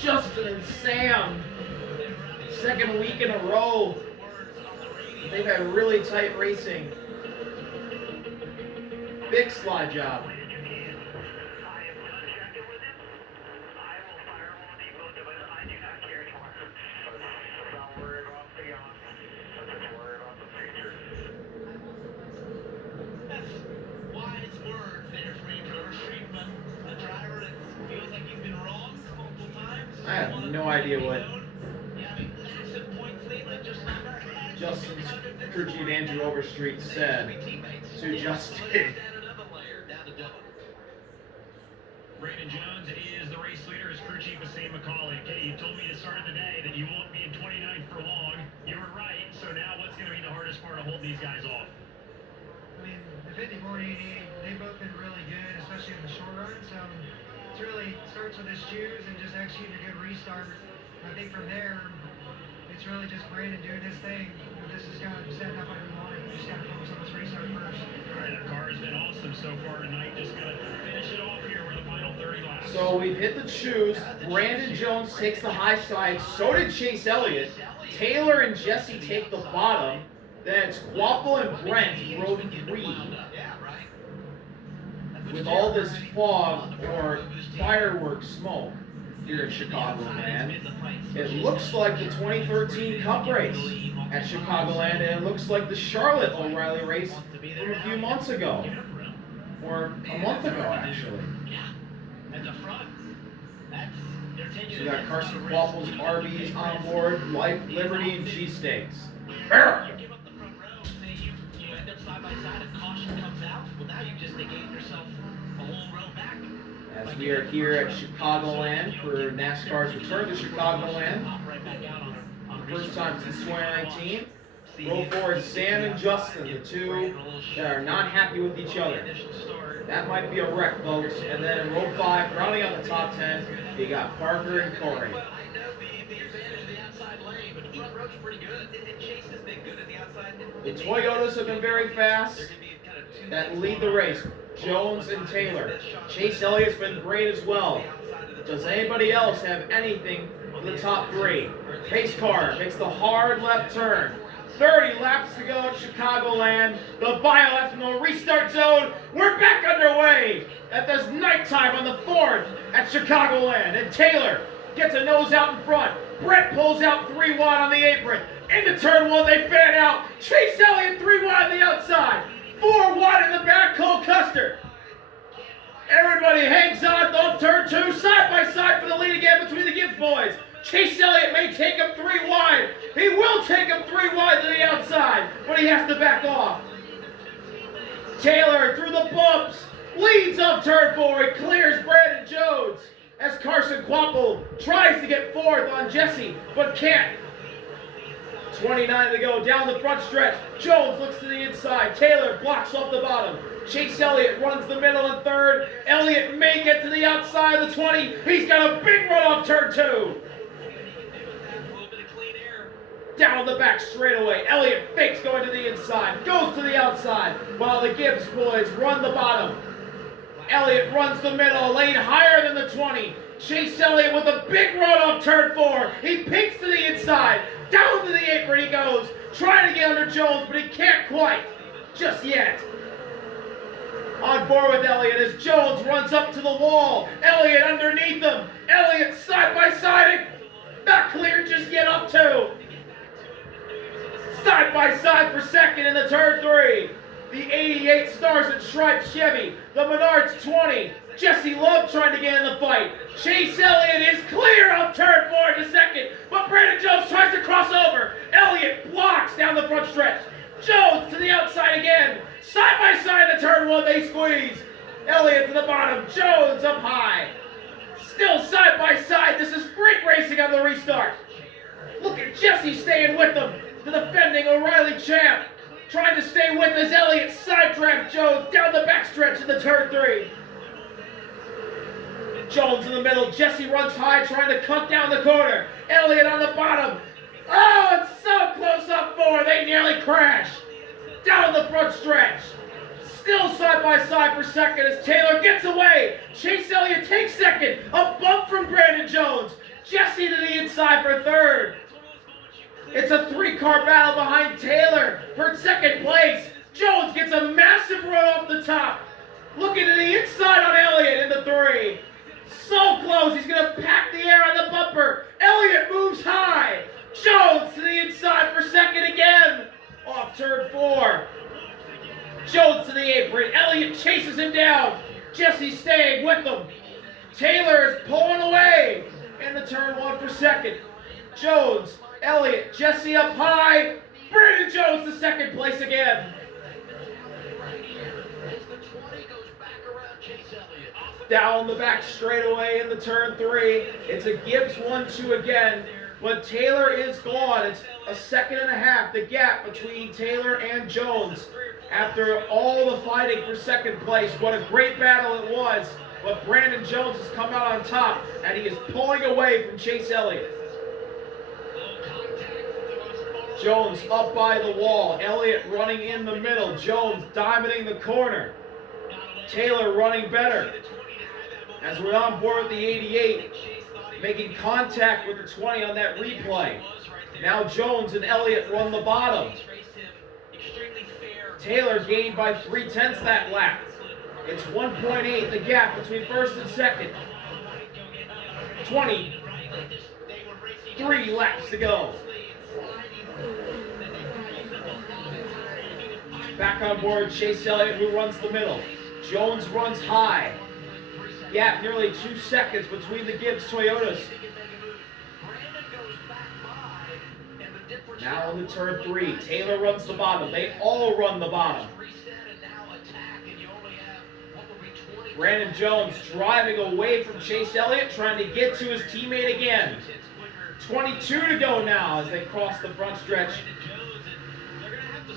Justin and Sam, second week in a row. They've had really tight racing. Big slide job. I have no idea what Justin's crew chief Andrew Overstreet said to Justin. Brandon Jones is the race leader. His crew chief is Sam McCauley. Katie, you told me at the start of the day that you won't be in 29th for long. You were right. So now what's going to be the hardest part to hold these guys off? I mean, the 54 and 88, they've both been really good, especially in the short run. So it really starts with his shoes and just executing a good restart. I think from there, it's really just Brandon doing his thing. This is kind of setting up every morning. We just got to focus on this restart first. All right, the car has been awesome so far tonight. Just going to finish it off here with the final 30 laps. So we've hit the shoes. Brandon Jones takes the high side. So did Chase Elliott. Taylor and Jesse take the bottom. Then it's Quapple and Brent, row 3. With all this fog or fireworks smoke here in Chicagoland, it looks like the 2013 Cup race at Chicagoland, and it looks like the Charlotte O'Reilly race from a few months ago, or a month ago actually. So you got Carson Quapple's RBs on board, Life, Liberty, and Cheesesteaks. As we are here at Chicagoland for NASCAR's return to Chicagoland, first time since 2019. Row 4 is Sam and Justin, the two that are not happy with each other. That might be a wreck, folks. And then in row 5, rounding out the top 10, you got Parker and Corey. The Toyotas have been very fast that lead the race. Jones and Taylor. Chase Elliott's been great as well. Does anybody else have anything for the top 3? Pace car makes the hard left turn. 30 laps to go at Chicagoland. The bioethanol restart zone. We're back underway at this nighttime on the 4th at Chicagoland. And Taylor gets a nose out in front. Brett pulls out 3 wide on the apron. Into turn 1, they fan out. Chase Elliott 3 wide on the outside. 4 wide in the back, Cole Custer. Everybody hangs on off turn 2, side by side for the lead again between the Gibbs boys. Chase Elliott may take him 3 wide. He will take him 3 wide to the outside, but he has to back off. Taylor through the bumps, leads off turn 4. He clears Brandon Jones as Carson Quapple tries to get 4th on Jesse, but can't. 29 to go down the front stretch. Jones looks to the inside. Taylor blocks off the bottom. Chase Elliott runs the middle and 3rd. Elliott may get to the outside of the 20. He's got a big run off turn 2. Down the back straightaway. Elliott fakes going to the inside. Goes to the outside while the Gibbs boys run the bottom. Elliott runs the middle, lane higher than the 20. Chase Elliott with a big run off turn 4. He peeks to the inside. Down to the apron he goes, trying to get under Jones, but he can't quite, just yet. On board with Elliott as Jones runs up to the wall. Elliott underneath him. Elliott side by side, not clear just yet up 2. Side by side for 2nd in the turn 3. The 88 Stars and Stripes Chevy, the Menards 20. Jesse Love trying to get in the fight. Chase Elliott is clear up turn 4 to 2nd, but Brandon Jones tries to cross over. Elliott blocks down the front stretch. Jones to the outside again. Side by side to turn 1, they squeeze. Elliott to the bottom, Jones up high. Still side by side, this is great racing on the restart. Look at Jesse staying with them, the defending O'Reilly champ. Trying to stay with as Elliott side draft Jones down the backstretch in the turn 3. Jones in the middle. Jesse runs high, trying to cut down the corner. Elliott on the bottom. Oh, it's so close up 4. They nearly crash. Down the front stretch. Still side by side for 2nd as Taylor gets away. Chase Elliott takes 2nd. A bump from Brandon Jones. Jesse to the inside for third. It's a three-car battle behind Taylor for second place. Jones gets a massive run off the top. Looking to the inside on Elliott in the 3. So close, he's going to pack the air on the bumper. Elliott moves high. Jones to the inside for second again. Off turn 4. Jones to the apron. Elliott chases him down. Jesse staying with him. Taylor is pulling away in the turn 1 for second. Jones, Elliott, Jesse up high. Brandon Jones to second place again. Down the back straightaway in the turn 3. It's a Gibbs 1-2 again. When Taylor is gone, it's a second and a half, the gap between Taylor and Jones. After all the fighting for second place, what a great battle it was. But Brandon Jones has come out on top, and he is pulling away from Chase Elliott. Jones up by the wall. Elliott running in the middle. Jones diamonding the corner. Taylor running better. As we're on board with the 88, making contact with the 20 on that replay. Now Jones and Elliott run the bottom. Taylor gained by 3/10 that lap. It's 1.8, the gap between first and second. 23 laps to go. Back on board, Chase Elliott, who runs the middle. Jones runs high. Gap nearly 2 seconds between the Gibbs Toyotas. Now into turn 3, Taylor runs the bottom. They all run the bottom. Brandon Jones driving away from Chase Elliott, trying to get to his teammate again. 22 to go now as they cross the front stretch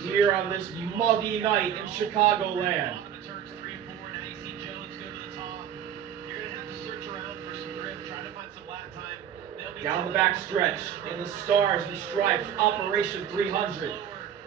here on this muggy night in Chicagoland. Down the back stretch, in the stars and stripes, Operation 300.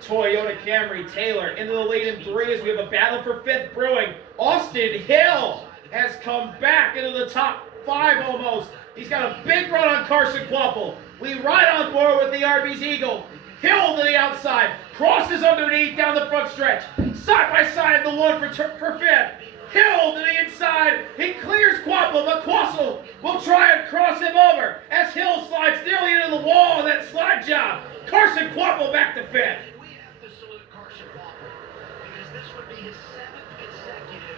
Toyota Camry, Taylor into the lead in 3 as we have a battle for 5th brewing. Austin Hill has come back into the top 5 almost. He's got a big run on Carson Quapple. We ride on board with the Arby's Eagle. Hill to the outside, crosses underneath down the front stretch. Side by side, the 1 for 5th. Hill to the inside, he clears Quapple, but Quapple will try and cross him over as Hill slides nearly into the wall on that slide job. Carson Quapple back to 5th. We have to salute Carson Quapple because this would be his 7th consecutive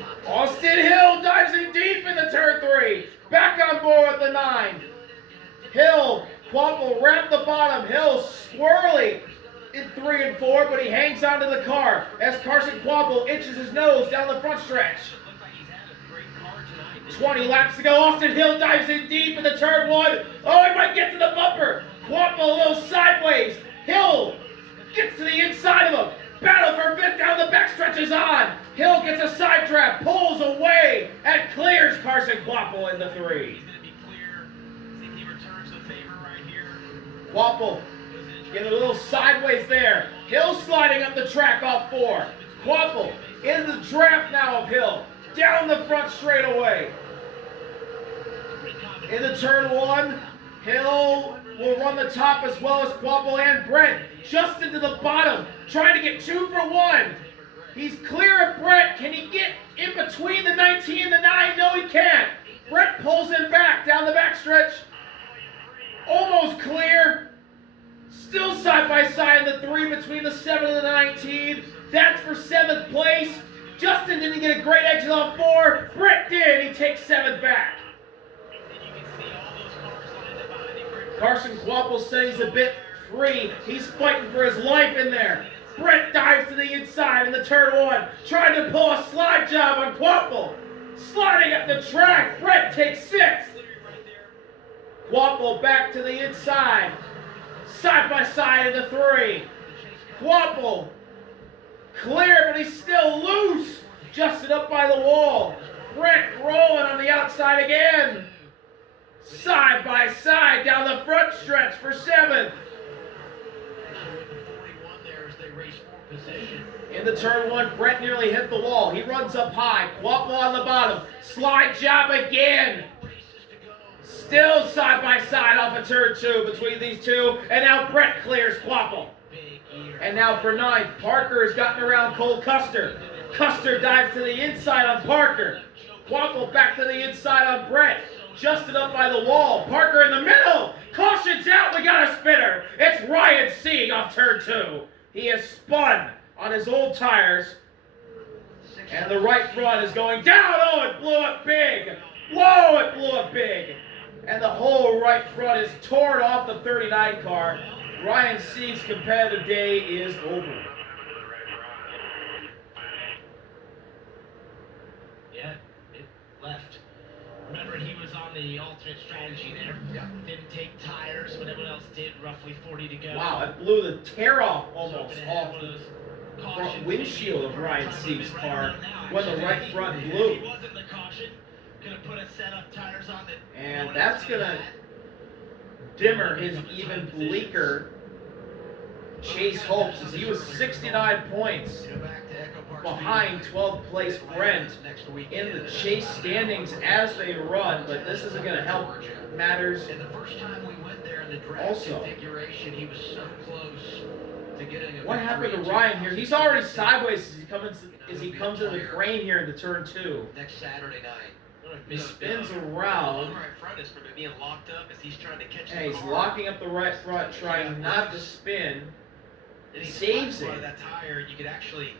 top 10. Austin Hill dives in deep in the turn 3. Back on board with the 9. Hill, Quapple wrap the bottom. Hill swirly in 3 and 4, but he hangs onto the car as Carson Quapple inches his nose down the front stretch. 20 laps to go. Austin Hill dives in deep in the turn 1. Oh, he might get to the bumper. Quapple a little sideways. Hill gets to the inside of him. Battle for 5th down the backstretch is on. Hill gets a side trap, pulls away, and clears Carson Quapple in the 3. Quapple getting a little sideways there. Hill sliding up the track off 4. Quapple in the draft now of Hill. Down the front straightaway. In the turn 1, Hill will run the top as well as Quapple and Brent. Just into the bottom, trying to get 2 for 1. He's clear of Brent. Can he get in between the 19 and the 9? No, he can't. Brent pulls him back down the backstretch. Almost clear. Still side by side in the 3 between the 7 and the 19. That's for 7th place. Justin didn't get a great exit on 4. Brett did. He takes 7th back. Carson Quapple said he's a bit free. He's fighting for his life in there. Brett dives to the inside in the turn 1, trying to pull a slide job on Quapple. Sliding up the track. Brett takes 6th. Quapple back to the inside. Side by side in the 3. Quapple clear, but he's still loose. Justin up by the wall. Brent rolling on the outside again. Side by side down the front stretch for 7th. In the turn 1, Brent nearly hit the wall. He runs up high. Quapple on the bottom. Slide job again. Still side by side off of turn 2 between these two. And now Brett clears Quapple. And now for 9th, Parker has gotten around Cole Custer. Custer dives to the inside on Parker. Quapple back to the inside on Brett. Justed up by the wall. Parker in the middle. Caution's out. We got a spinner. It's Ryan Sieg off turn 2. He has spun on his old tires. And the right front is going down. Oh, it blew up big. Whoa, it blew up big. And the whole right front is torn off the 39 car. Ryan Sieg's competitive day is over. Yeah, it left. Remember, he was on the alternate strategy there. Yeah. Didn't take tires when everyone else did. Roughly 40 to go. Wow, it blew the tear off almost So off the front windshield of Ryan Sieg's car when the right front blew. If he wasn't the caution, could have put a set of tires on that. And that's gonna dimmer his even bleaker Chase hopes, as he was 69 points behind 12th place Brent in the Chase standings as they run, but this isn't going to help matters. And the first time we went there in the draft Also, configuration, he was so close to getting a what happened to Ryan here? He's already sideways as he comes in the frame here into turn 2. next Saturday night. He spins around. Right front is from being locked up as he's trying to catch And the he's car. locking up the right front, trying not to spin. And he Saves flips out it. of that tire. You could actually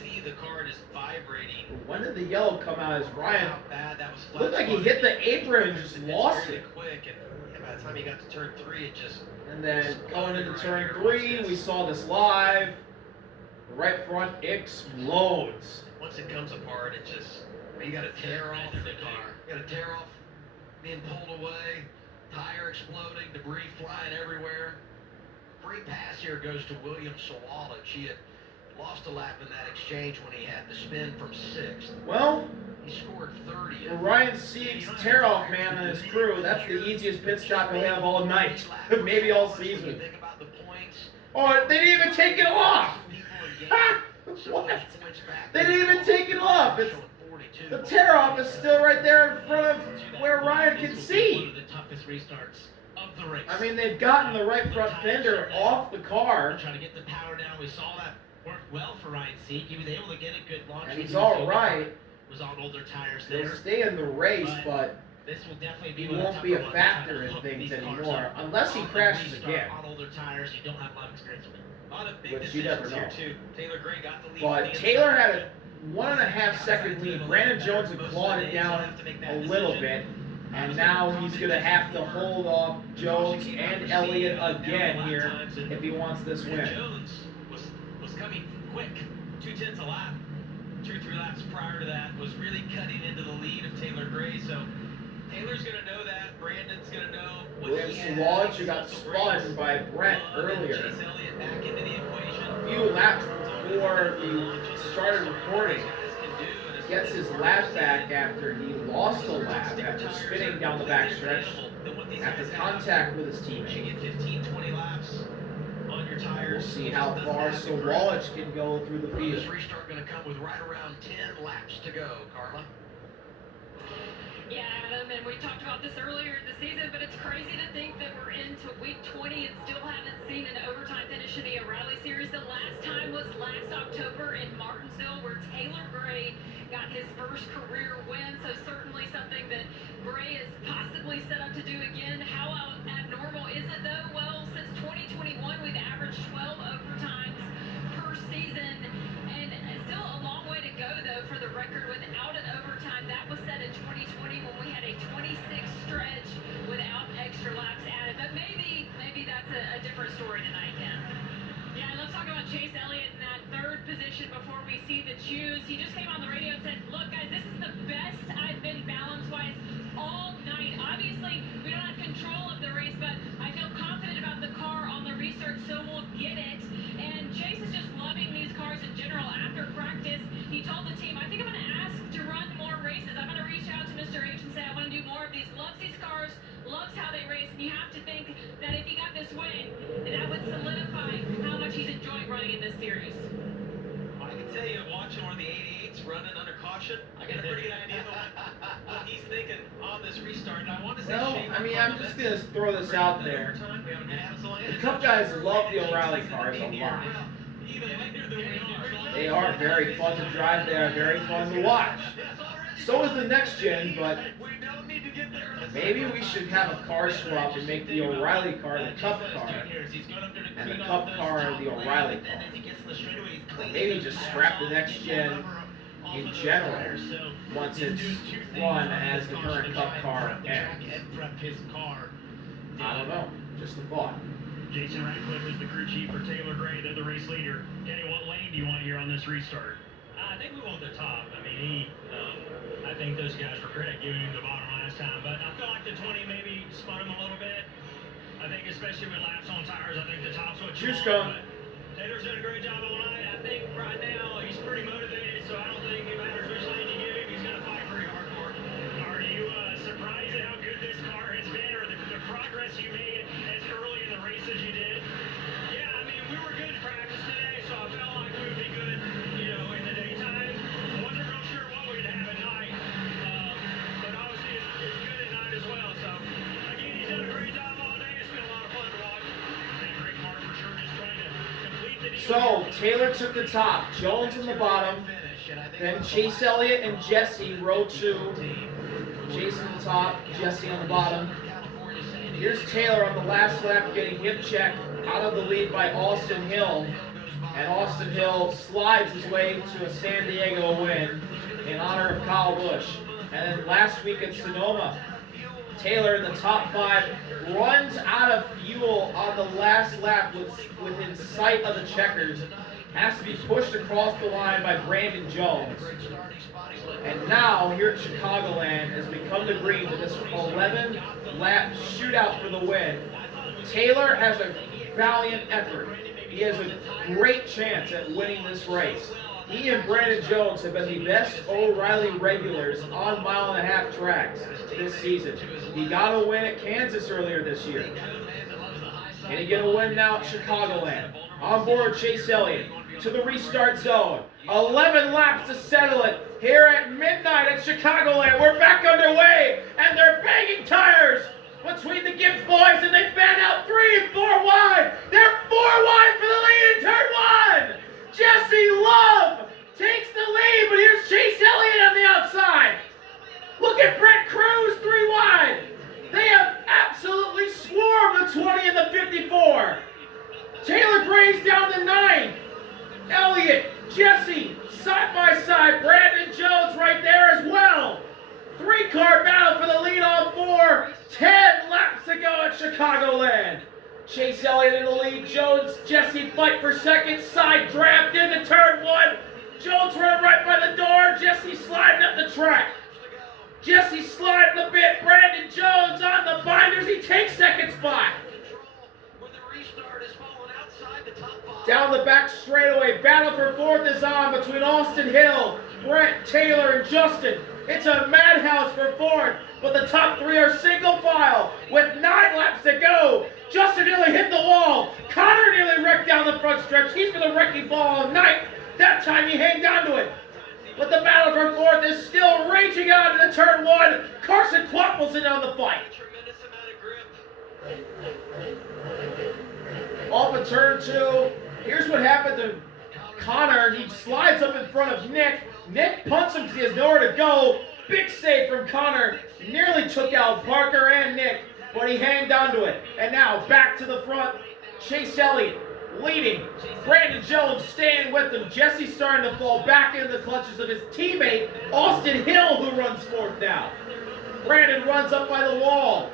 see the car just vibrating. When did the yellow come out as Ryan? How bad that was. Looked like he hit the apron and just lost really it. quick, and by the time he got to turn 3, it just. And then going into turn 3, we saw this live. The right front explodes. Once it comes apart, it just. You got to tear off the the car. You got to tear off, being pulled away, tire exploding, debris flying everywhere. Great pass here goes to William Sawalich. He had lost a lap in that exchange when he had to spin from 6th. Well, He scored 30th. for Ryan Sieg's tear-off man and his crew, that's the easiest pit stop he'll have all night. Maybe all season. Think about the points. Oh, they didn't even take it off! Ha! What? They didn't even take it off! It's, the tear-off is still right there in front of where Ryan can see. One of the toughest restarts of the race. I mean, they've gotten the right front fender off the car, Trying to get the power down. We saw that worked well for Ryan Sieg. He was able to get a good launch. and he's all right. Was on older tires They'll there. stay in the race, but This will definitely be he one of the won't be a tougher ones. factor in Look, things these cars anymore, are unless he on the crashes restart, again. On older tires, you don't have a lot of experience with it. A lot of big Which you never decisions here, know. too. Taylor Gray got the lead. But Taylor had a 1.5 second lead. Brandon Jones had clawed it down a little bit. And now he's going to have to hold off Jones and Elliott again here if he wants this win. Jones was coming quick, 2/10 a lap. 2-3 laps prior to that was really cutting into the lead of Taylor Gray. So Taylor's going to know that. Brandon's going to know what William he has. Sawalich, who got spun by Brett earlier. Chase Elliott back into the equation. A few laps before we started recording, gets his lap back after he lost a lap after spinning down the backstretch after contact with his You teammate. get 15-20 laps on your We'll tires. see how far Sawalich can go through the This field. restart going to come with right around 10 laps to go, Carla. Yeah, Adam, and we talked about this earlier in the season, but it's crazy to think that we're into week 20 and still haven't seen an overtime finish in the O'Reilly Series. The last time was last October in Martinsville, where Taylor Gray got his first career win, so certainly something that Gray is possibly set up to do again. How abnormal is it, though? Well, since 2021, we've averaged 12 overtimes per season, and still a long way to go, though, for the record without an overtime. That was set in 2020 when we had a 26 stretch without extra laps added. But maybe that's a different story tonight, Ken. Yeah, let's talk about Chase Elliott in that third position before we see the choose. He just came on the radio and said, look, guys, this is the best I've been balance-wise all night. Obviously, we don't have control of the race, but I feel confident about the car on the research, so we'll get it. And Chase is just loving these cars in general. After practice, he told the team, I think I'm going to ask to run more races. I'm going to reach out to Mr. H and say I want to do more of these. Loves these cars, loves how they race, and you have to think that if he got this win, that would solidify how much he's enjoying running in this series. I can tell you, watching one of the 88s running under caution, I got a pretty good idea of what he's thinking on this restart. Well, I mean, I'm just going to throw this out there. The Cup guys love the O'Reilly cars a lot. They are very fun to drive. They are very fun to watch. So is the next gen, but maybe we should have a car swap and make the O'Reilly car the Cup car, and the Cup car the O'Reilly car. Or maybe just scrap the next gen in general once it's run as the current Cup car ends. I don't know. Just a thought. Jason Ratcliffe is the crew chief for Taylor Gray. They're the race leader. Kenny, what lane do you want here on this restart? I think we want the top. I mean, I think those guys were great giving him the bottom last time, but I feel like the 20 maybe spun him a little bit. I think especially with laps on tires, I think the top's what you Cheers, want. But Taylor's done a great job all night. I think right now he's pretty motivated, so I don't think it matters which lane you give him. He's going to fight pretty hard for it. Are you surprised at how good this car has been, or the progress you made as early in the race as you did? Yeah, I mean, we were good in practice today, so I felt like we would be good, in the daytime. I wasn't real sure what we'd have at night, but obviously it's good at night as well. So, again, he's done a great job all day. It's been a lot of fun to watch. And great car for sure, just trying to complete the deal. So, Taylor took the top, Jones in the bottom, then Chase Elliott and Jesse row 2. Jason on the top, Jesse on the bottom. Here's Taylor on the last lap getting hip checked out of the lead by Austin Hill. And Austin Hill slides his way to a San Diego win in honor of Kyle Busch. And then last week at Sonoma, Taylor in the top 5 runs out of fuel on the last lap within sight of the checkers. Has to be pushed across the line by Brandon Jones. And now, here at Chicagoland, as we come to green with this 11-lap shootout for the win, Taylor has a valiant effort. He has a great chance at winning this race. He and Brandon Jones have been the best O'Reilly regulars on mile-and-a-half tracks this season. He got a win at Kansas earlier this year. Can he get a win now at Chicagoland? On board Chase Elliott to the restart zone. 11 laps to settle it here at midnight at Chicagoland. We're back underway, and they're banging tires between the Gibbs boys, and they fan out 3 and 4 wide. They're 4 wide for the lead in turn 1. Jesse Love takes the lead, but here's Chase Elliott on the outside. Look at Brett Cruz 3 wide. They have absolutely swarmed the 20 and the 54. Taylor Gray's down to 9. Elliott, Jesse, side by side. Brandon Jones right there as well. 3-car battle for the lead on 4. 10 laps to go at Chicagoland. Chase Elliott in the lead. Jones, Jesse fight for second. Side draft into turn 1. Jones running right by the door. Jesse sliding up the track. Jesse sliding a bit. Brandon Jones on the binders. He takes second spot. Down the back straightaway, battle for 4th is on between Austin Hill, Brett, Taylor, and Justin. It's a madhouse for 4th, but the top 3 are single file with 9 laps to go. Justin nearly hit the wall. Connor nearly wrecked down the front stretch. He's been a wrecking ball all night. That time he hanged on to it. But the battle for 4th is still raging on into turn 1. Carson Quapple's in on the fight. Off of turn 2. Here's what happened to Connor. He slides up in front of Nick. Nick punts him because he has nowhere to go. Big save from Connor. Nearly took out Parker and Nick, but he hanged on to it. And now back to the front. Chase Elliott leading. Brandon Jones staying with him. Jesse starting to fall back into the clutches of his teammate, Austin Hill, who runs 4th now. Brandon runs up by the wall.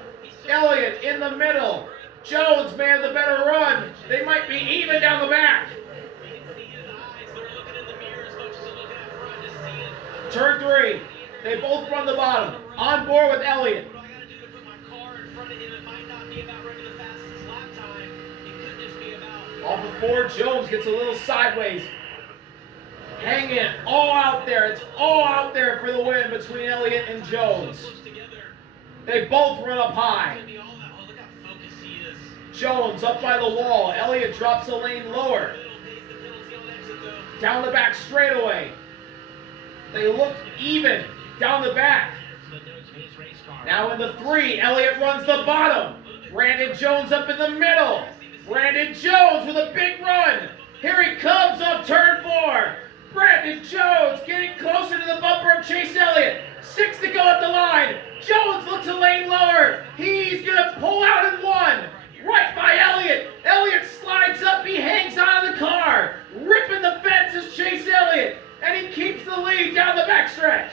Elliott in the middle. Jones, man, the better run. They might be even down the back. Turn 3. They both run the bottom. On board with Elliott. Off of 4, Jones gets a little sideways. Hanging all out there. It's all out there for the win between Elliott and Jones. They both run up high. Jones up by the wall. Elliott drops a lane lower. Down the back straightaway. They look even down the back. Now in the 3, Elliott runs the bottom. Brandon Jones up in the middle. Brandon Jones with a big run. Here he comes off turn 4. Brandon Jones getting closer to the bumper of Chase Elliott. 6 to go at the line. Jones looks a lane lower. He's going to pull out in 1. Right by Elliott. Elliott slides up. He hangs on to the car. Ripping the fence is Chase Elliott. And he keeps the lead down the backstretch.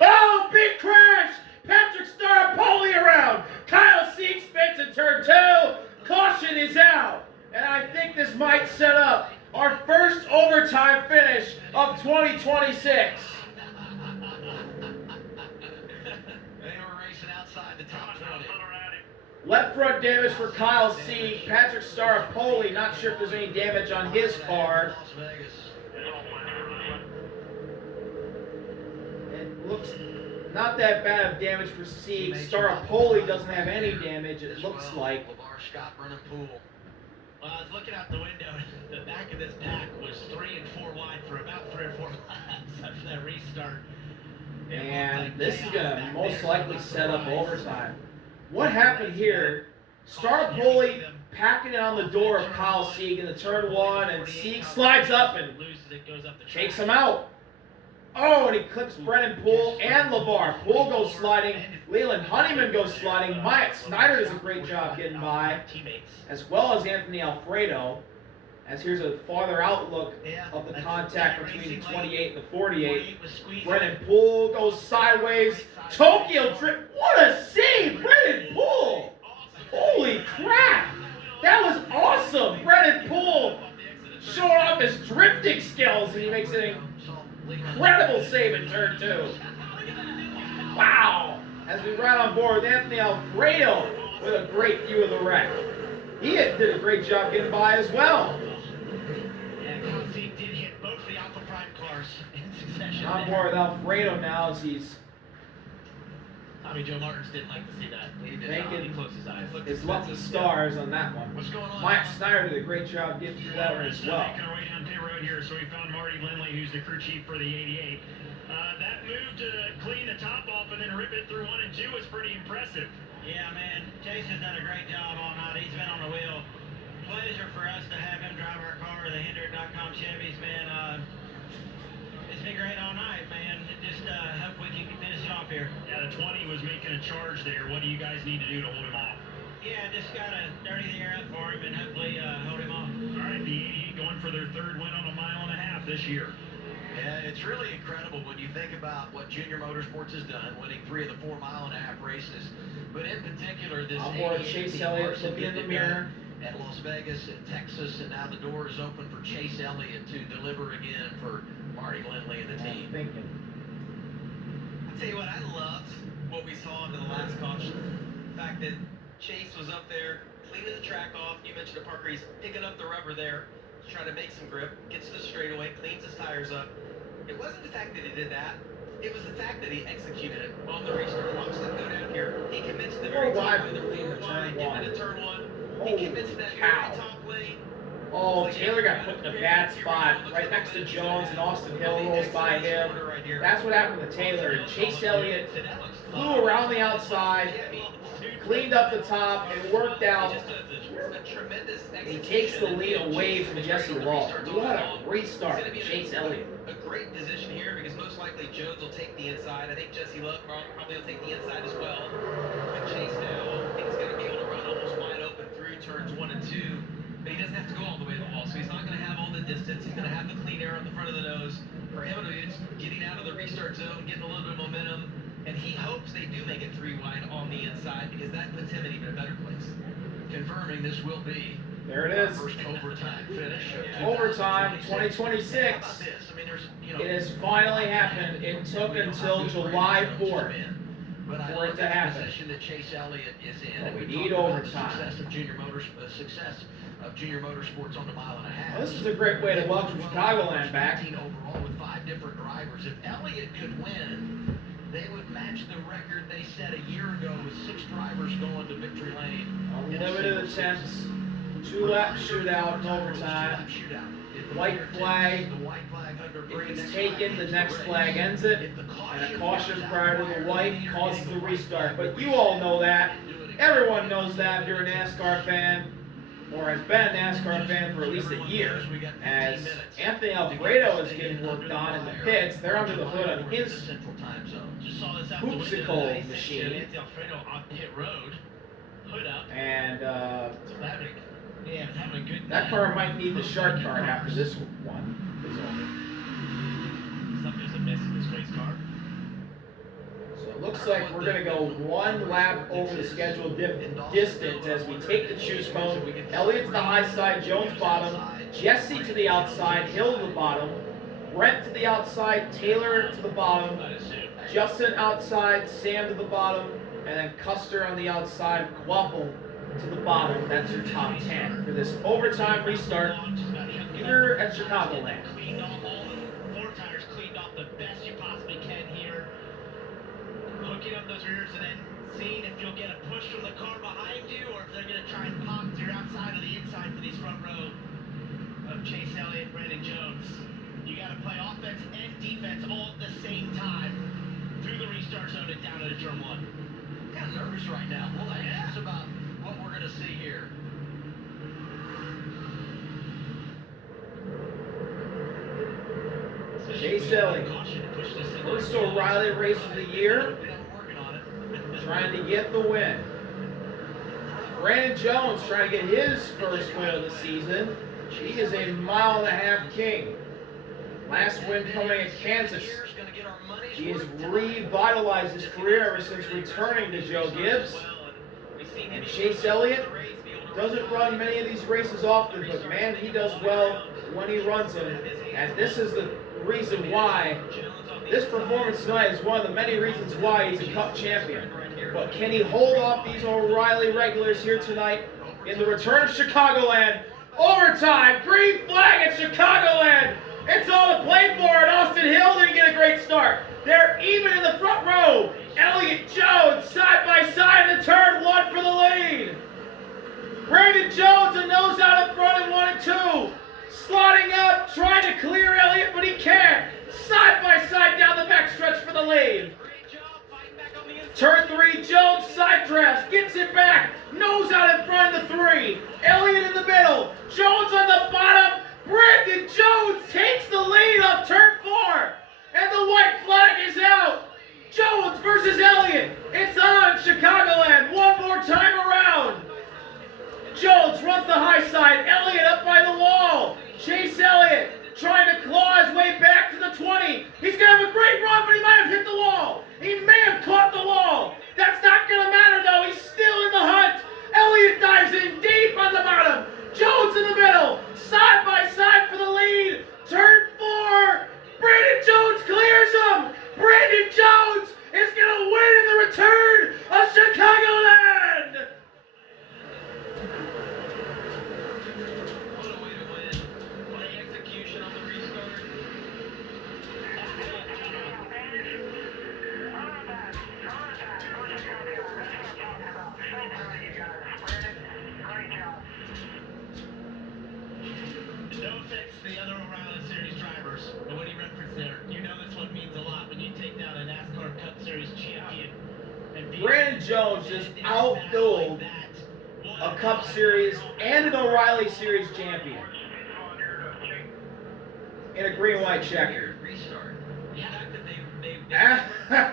Oh, big crash. Patrick Staropoli around. Kyle Sieg spins in turn 2. Caution is out. And I think this might set up our first overtime finish of 2026. They were racing outside the top 20. Left front damage for Kyle Sieg. Patrick Staropoli, not sure if there's any damage on his car. Las Vegas. It looks not that bad of damage for Sieg. Staropoli doesn't have any damage, it looks like. LeVar Scott running pool. Well, I was looking out the window, and the back of this pack was 3 and 4 wide for about 3 or 4 laps after that restart. And this is going to most likely set up overtime. What happened here? Staropoli packing it on the door of Kyle Sieg in the turn 1, and Sieg slides up and takes him out. Oh, and he clips Brennan Poole and LeVar. Poole goes sliding. Leland Honeyman goes sliding. Myatt Snyder does a great job getting by, as well as Anthony Alfredo. As here's a farther outlook of the contact between the 28 and the 48. Brennan Poole goes sideways. Tokyo drift. What a save, Brennan Poole! Holy crap! That was awesome. Brennan Poole showing off his drifting skills, and he makes an incredible save in turn 2. Wow! As we ride on board with Anthony Alfredo with a great view of the wreck. He did a great job getting by as well. Yeah, Kelsey did hit both the Alpha Prime cars in succession. On board with Alfredo now as he's Tommy Joe Martins didn't like to see that. He did not. He closed his eyes. his lucky stars on that one. What's going on? Mike Snyder did a great job getting through that one as well. Making our way down pit road here, so we found Marty Lindley, who's the crew chief for the 88. That move to clean the top off and then rip it through 1 and 2 was pretty impressive. Yeah, man. Chase has done a great job all night. He's been on the wheel. Pleasure for us to have him drive our car, the Hendrick.com Chevys, man. It's been great all night, man. Just hope we can finish it off here. Yeah, the 20 was making a charge there. What do you guys need to do to hold him off? Yeah, just gotta dirty the air up for him and hopefully hold him off. All right, the 88 going for their 3rd win on a 1.5 miles this year. Yeah, it's really incredible when you think about what Junior Motorsports has done, winning 3 of the 4.5-mile races. But in particular, this On board 88 Chase team Elliott Larson looking in the getting it mirror. done at Las Vegas and Texas, and now the door is open for Chase Elliott to deliver again for Marty Lindley and the I'm team. thinking. I'll tell you what, I loved what we saw into the last caution. The fact that Chase was up there cleaning the track off. You mentioned to Parker, he's picking up the rubber there, trying to make some grip, gets to the straightaway, cleans his tires up. It wasn't the fact that he did that. It was the fact that he executed it on the restart. Watch them go down here. He commits to the very top of the 4 wide into the turn 1. He Holy commits to that cow. very top lane. Oh, Taylor got put in a bad spot right next to Jones, and Austin Hill rolls by him. That's what happened to Taylor. Chase Elliott flew around the outside, cleaned up the top, and worked out. He takes the lead away from Jesse Lawler. What a restart for Chase Elliott. A great position here because most likely Jones will take the inside. I think Jesse Love probably will take the inside as well. But Chase now, I think he's going to be able to run almost wide open through turns 1 and 2. But he doesn't have to go all the way to the wall, so he's not going to have all the distance. He's going to have the clean air on the front of the nose. For him, it's getting out of the restart zone, getting a little bit of momentum, and he hopes they do make it 3 wide on the inside because that puts him in even a better place. Confirming this will be There it our is. first overtime finish. of Overtime 2026. 2026. How about this? I mean, there's, It has finally happened. It took until July 4th But I for it love to the happen. position that Chase Elliott is in. But And we we need talked about the overtime. success of Junior Motorsports on the 1.5 mile. Well, this is a great way to welcome Chicagoland back. 19 overall with 5 different drivers. If Elliott could win, they would match the record they set a year ago with 6 drivers going to victory lane. Unlimited attempts, 2-lap shootout in overtime. Shootout. White flag. The white flag under If it's taken, the next flag ends it, and a caution prior to the white causes the restart. But you all know that. Everyone knows that if you're a NASCAR fan, or has been a NASCAR fan for at least a year, as Anthony Alfredo is getting worked on in the pits. They're under the hood on his hoopsicle machine. And that car might need the shark card after this one is over. Something's amiss in this race car. So it looks like we're going to go one lap over the scheduled distance as we take the choose cone. Elliott's the high side, Jones bottom, Jesse to the outside, Hill to the bottom, Brent to the outside, Taylor to the bottom, Justin outside, Sam to the bottom, and then Custer on the outside, Quapple to the bottom. That's your top 10 for this overtime restart here at Chicagoland. Cleaned off all the four tires, cleaned off the best you possibly can here. Hooking up those rears and then seeing if you'll get a push from the car behind you or if they're going to try and pop to your outside or the inside for these front row of Chase Elliott and Brandon Jones. You got to play offense and defense all at the same time through the restart zone and down into turn one. I'm kind of nervous right now. Well, anxious about what we're going to see here. Chase Elliott, first O'Reilly race of the year, trying to get the win. Brandon Jones trying to get his first win of the season. He is a mile-and-a-half king. Last win coming at Kansas. He has revitalized his career ever since returning to Joe Gibbs. And Chase Elliott doesn't run many of these races often, but man, he does well when he runs them. And this is the reason why this performance tonight is one of the many reasons why he's a Cup champion. But can he hold off these O'Reilly regulars here tonight in the return of Chicagoland? Overtime, green flag at Chicagoland. It's all to play for, and Austin Hill didn't get a great start. They're even in the front row. Elliott Jones side by side in the turn one for the lead. Brandon Jones a nose out in front in 1 and 2. Slotting up, trying to clear Elliott, but he can't. Side by side down the backstretch for the lead. Turn 3, Jones side drafts, gets it back. Nose out in front of the 3. Elliott in the middle. Jones on the bottom. Brandon Jones takes the lead off turn 4. And the white flag is out. Jones versus Elliott. It's on Chicagoland one more time around. Jones runs the high side. Elliott up by the wall. Chase Elliott trying to claw his way back to the 20. He's going to have a great run, but he might have hit the wall. He may have caught the wall. That's not going to matter, though. He's still in the hunt. Elliott dives in deep on the bottom. Jones in the middle. Side by side for the lead. Turn 4. Brandon Jones clears him. Brandon Jones is going to win in the return of Chicagoland. No offense to the other O'Reilly Series drivers, but what he referenced there, you know this one means a lot when you take down a NASCAR Cup Series champion. Brandon Jones just outdueled a Cup Series and an O'Reilly Series champion in a green and white checker.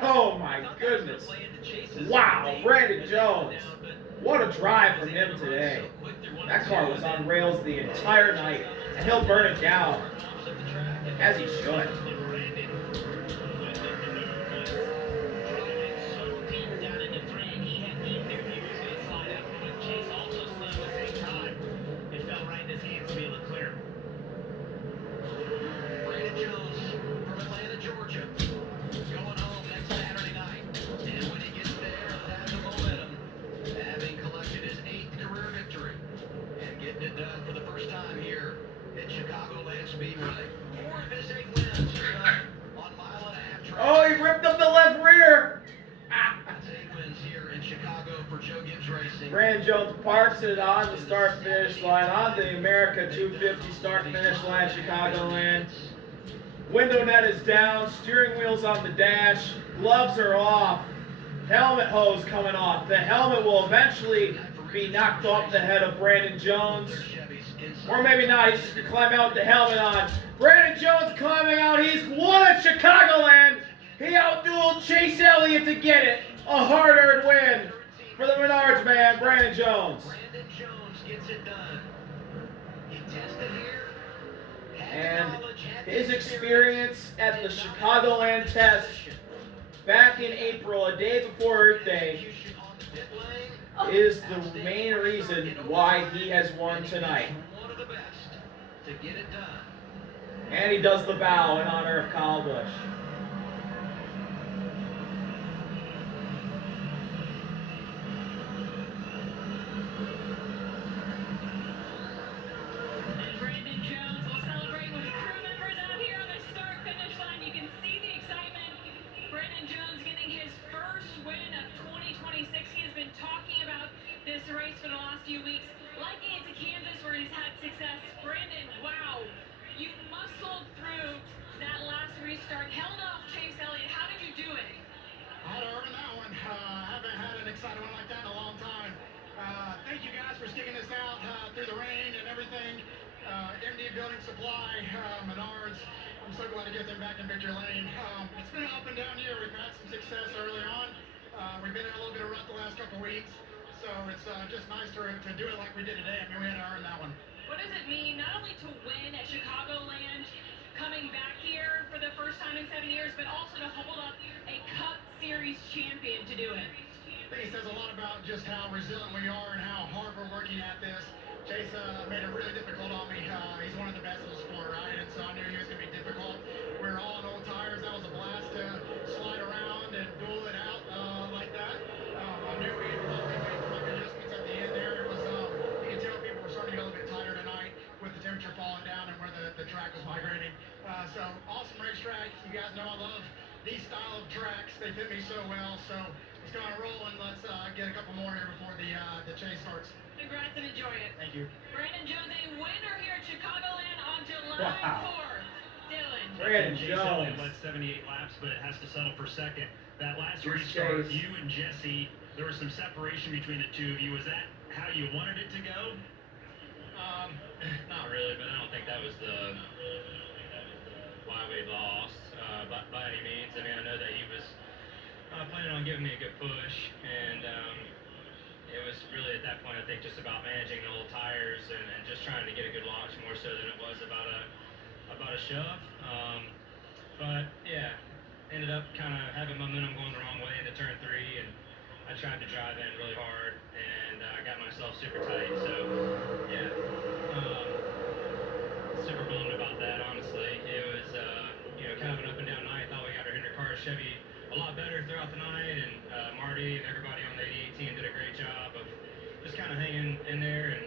Oh my goodness. Wow, Brandon Jones. What a drive from him today. That car was on rails the entire night, and he'll burn it down, as he should. Brandon Jones from Atlanta, Georgia, going home next Saturday night. And when he gets there, has the momentum, having collected his 8th career victory and getting it done for the first time here at Chicagoland Speedway. 4 of his 8 wins on mile-and-a-half track. Oh, he ripped up the left rear. That's 8 wins here in Chicago for Joe Gibbs Racing. Brandon Jones parks it on the start-finish line, on the America 250 start-finish line, Chicagoland. Window net is down, steering wheel's on the dash, gloves are off, helmet hose coming off. The helmet will eventually be knocked off the head of Brandon Jones. Or maybe not, he's just going to climb out with the helmet on. Brandon Jones climbing out, he's won at Chicagoland. He outdueled Chase Elliott to get it. A hard-earned win for the Menards man, Brandon Jones. Brandon Jones gets it done. He tested here. And his experience at the Chicagoland test back in April, a day before Earth Day, is the main reason why he has won tonight. One of the best to get it done. And he does the bow in honor of Kyle Busch. And Brandon Jones will celebrate with crew members out here on the start-finish line. You can see the excitement. Brandon Jones getting his first win of 2026. He has been talking about this race for the last few weeks, liking it to Kansas where he's had success. Brandon, wow, you muscled through that last restart, held off Chase Elliott. How did you do it? I had to earn that one. I haven't had an exciting one like that in a long time. Thank you guys for sticking this out through the rain and everything. MD Building Supply, Menards. I'm so glad to get them back in victory lane. It's been an up and down year. We've had some success early on. We've been in a little bit of rut the last couple weeks. So it's just nice to do it like we did today. I mean, we had to earn that one. What does it mean not only to win at Chicagoland, coming back here for the first time in 7 years, but also to hold up a Cup Series champion to do it? I think it says a lot about just how resilient we are and how hard we're working at this. Chase made it really difficult on me. He's one of the best in the sport, right? And so I knew he was going to be difficult. We were all on old tires. That was a blast to slide around and duel it out like that. I knew we had probably made some adjustments at the end there. It was, you can tell people were starting to get a little bit tighter tonight with the temperature falling down and where the track was migrating. So awesome racetrack. You guys know I love these style of tracks. They fit me so well. So let's go on a roll and let's get a couple more here before the chase starts. Congrats and enjoy it. Thank you. Brandon Jones, a winner here at Chicagoland on July 4th. Dylan. Brandon Chase Elliott Jones. led 78 laps, but it has to settle for second. That last Good restart, chase. you and Jesse, there was some separation between the two of you. Was that how you wanted it to go? Not really, but I don't think that was the why we lost by any means. I mean, I know that he was planning on giving me a good push, and it was really at that point, I think, just about managing the old tires and just trying to get a good launch more so than it was about a shove. But yeah, ended up kind of having momentum going the wrong way into turn 3, and I tried to drive in really hard, and I got myself super tight. So yeah, super bummed about that. Honestly, it was kind of an up and down night. Thought we got our Car Chevy a lot better throughout the night, and Marty and everybody on the 88 team did a great job of just kind of hanging in there and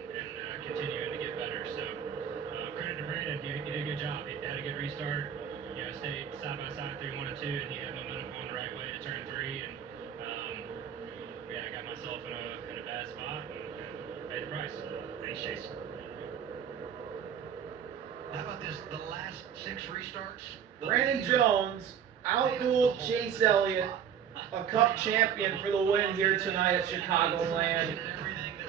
continuing to get better. So credit to Brandon, he did a good job. He had a good restart, stayed side by side through 1 and 2, and he had momentum going the right way to turn 3, and yeah, I got myself in a bad spot and paid the price. Thanks, Chase. How about this? The last 6 restarts. Brandon Jones outdueled Chase Elliott, a Cup champion, for the win here tonight at Chicagoland.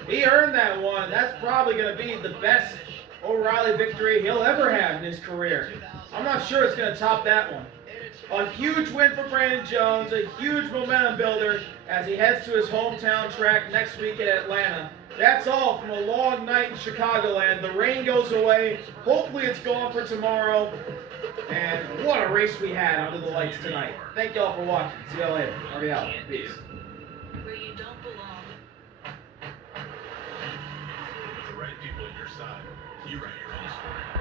He earned that one. That's probably going to be the best O'Reilly victory he'll ever have in his career. I'm not sure it's going to top that one. A huge win for Brandon Jones, a huge momentum builder as he heads to his hometown track next week in Atlanta. That's all from a long night in Chicagoland. The rain goes away. Hopefully it's gone for tomorrow. And what a race we had under the lights tonight. Thank y'all for watching. See y'all later. RB out. Peace. Where you don't belong. With the right people at your side, you write your own story.